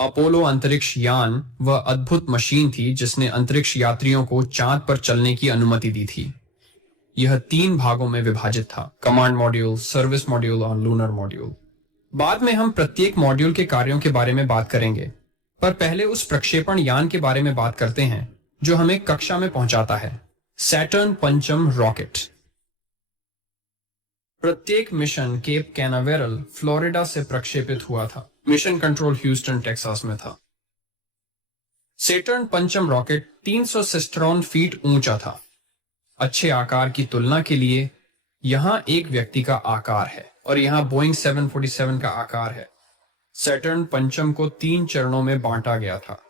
Apollo अंतरिक्ष यान वह अद्भुत मशीन थी जिसने अंतरिक्ष यात्रियों को चांद पर चलने की अनुमति दी थी। यह 3 भागों में विभाजित था: कमांड मॉड्यूल, सर्विस मॉड्यूल और लूनर मॉड्यूल। बाद में हम प्रत्येक मॉड्यूल के कार्यों के बारे में बात करेंगे, पर पहले उस प्रक्षेपण यान के बारे में बात करते हैं जो हमें कक्षा में पहुंचाता है, सैटर्न पंचम रॉकेट। प्रत्येक मिशन केप कैनावेरल, फ्लोरिडा से प्रक्षेपित हुआ था। मिशन कंट्रोल ह्यूस्टन, टेक्सास में था। सैटर्न पंचम रॉकेट 300 सिस्टरॉन फीट ऊंचा था। अच्छे आकार की तुलना के लिए यहां एक व्यक्ति का आकार है और यहां बोइंग 747 का आकार है। सैटर्न पंचम को 3 चरणों में बांटा गया था।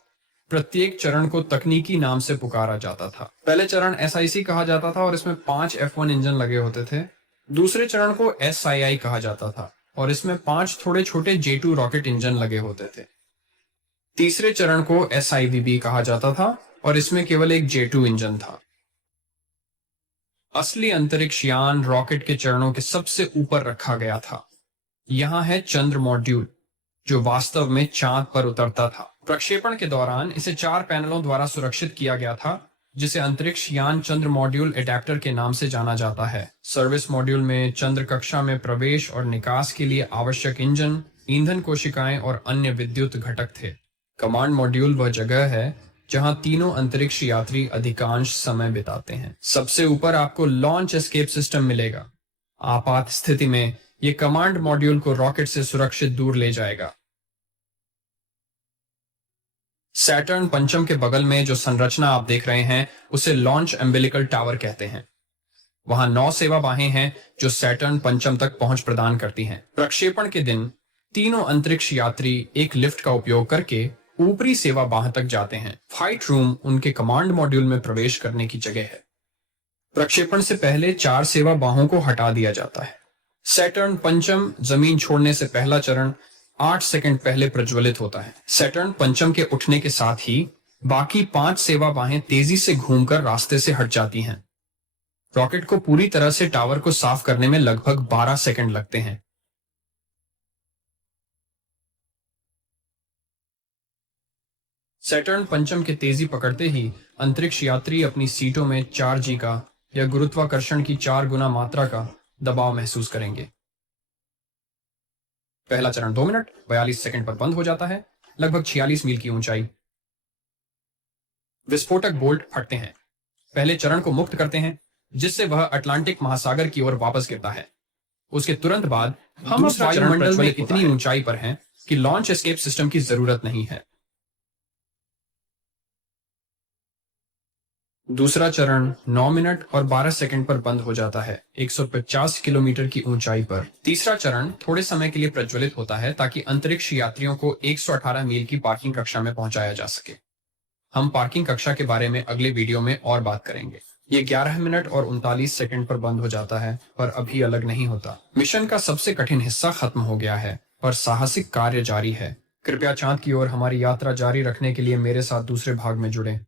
प्रत्येक चरण को तकनीकी नाम से पुकारा जाता था। पहले चरण SIC कहा जाता था और इसमें 5 F1 इंजन लगे होते थे। दूसरे चरण को SII कहा जाता था और इसमें 5 थोड़े छोटे J2 रॉकेट इंजन लगे होते थे। तीसरे चरण को SIVB कहा जाता था और इसमें केवल एक J2 इंजन था। असली अंतरिक्ष यान रॉकेट के चरणों के सबसे ऊपर रखा गया था। यहां है चंद्र मॉड्यूल, जो वास्तव में चांद पर उतरता था। प्रक्षेपण के दौरान इसे 4 पैनलों द्वारा सुरक्षित किया गया था, जिसे अंतरिक्ष यान चंद्र मॉड्यूल एडेप्टर के नाम से जाना जाता है। सर्विस मॉड्यूल में चंद्र कक्षा में प्रवेश और निकास के लिए आवश्यक इंजन, ईंधन कोशिकाएं और अन्य विद्युत घटक थे। कमांड मॉड्यूल वह जगह है जहां तीनों अंतरिक्ष यात्री अधिकांश समय बिताते हैं। सबसे ऊपर आपको लॉन्च एस्केप सिस्टम मिलेगा। आपात स्थिति में यह कमांड मॉड्यूल को रॉकेट से सुरक्षित दूर ले जाएगा। सैटर्न पंचम के बगल में जो संरचना आप देख रहे हैं उसे लॉन्च एम्बिलिकल टावर कहते हैं। वहां 9 सेवा बाहें हैं जो सैटर्न पंचम तक पहुंच प्रदान करती हैं। प्रक्षेपण के दिन तीनों अंतरिक्ष यात्री एक लिफ्ट का उपयोग करके ऊपरी सेवा बाह तक जाते हैं। फ्लाइट रूम उनके कमांड मॉड्यूल में प्रवेश करने की जगह है। प्रक्षेपण से पहले 4 सेवा बाहों को हटा दिया जाता है। सैटर्न पंचम जमीन छोड़ने से पहला चरण 8 सेकंड पहले प्रज्वलित होता है। सैटर्न पंचम के उठने के साथ ही बाकी 5 सेवा बाहें तेजी से घूमकर रास्ते से हट जाती हैं। रॉकेट को पूरी तरह से टावर को साफ करने में लगभग 12 सेकंड लगते हैं। सैटर्न पंचम के तेजी पकड़ते ही अंतरिक्ष यात्री अपनी सीटों में 4G का या गुरुत्वाकर्षण की 4 गुना मात्रा का दबाव महसूस करेंगे। पहला चरण 2 मिनट 42 सेकंड पर बंद हो जाता है, लगभग 46 मील की ऊंचाई। विस्फोटक बोल्ट फटते हैं, पहले चरण को मुक्त करते हैं, जिससे वह अटलांटिक महासागर की ओर वापस गिरता है। उसके तुरंत बाद हम वायुमंडल में इतनी ऊंचाई पर हैं कि लॉन्च एस्केप सिस्टम की जरूरत नहीं है। दूसरा चरण 9 मिनट और 12 सेकंड पर बंद हो जाता है, 150 किलोमीटर की ऊंचाई पर। तीसरा चरण थोड़े समय के लिए प्रज्वलित होता है ताकि अंतरिक्ष यात्रियों को 118 मील की पार्किंग कक्षा में पहुंचाया जा सके। हम पार्किंग कक्षा के बारे में अगले वीडियो में और बात करेंगे। ये 11 मिनट और 39 सेकंड पर बंद हो जाता है, पर अभी अलग नहीं होता। मिशन का सबसे कठिन हिस्सा खत्म हो गया है, पर साहसिक कार्य जारी है। कृपया चांद की ओर हमारी यात्रा जारी रखने के लिए मेरे साथ दूसरे भाग में जुड़ें।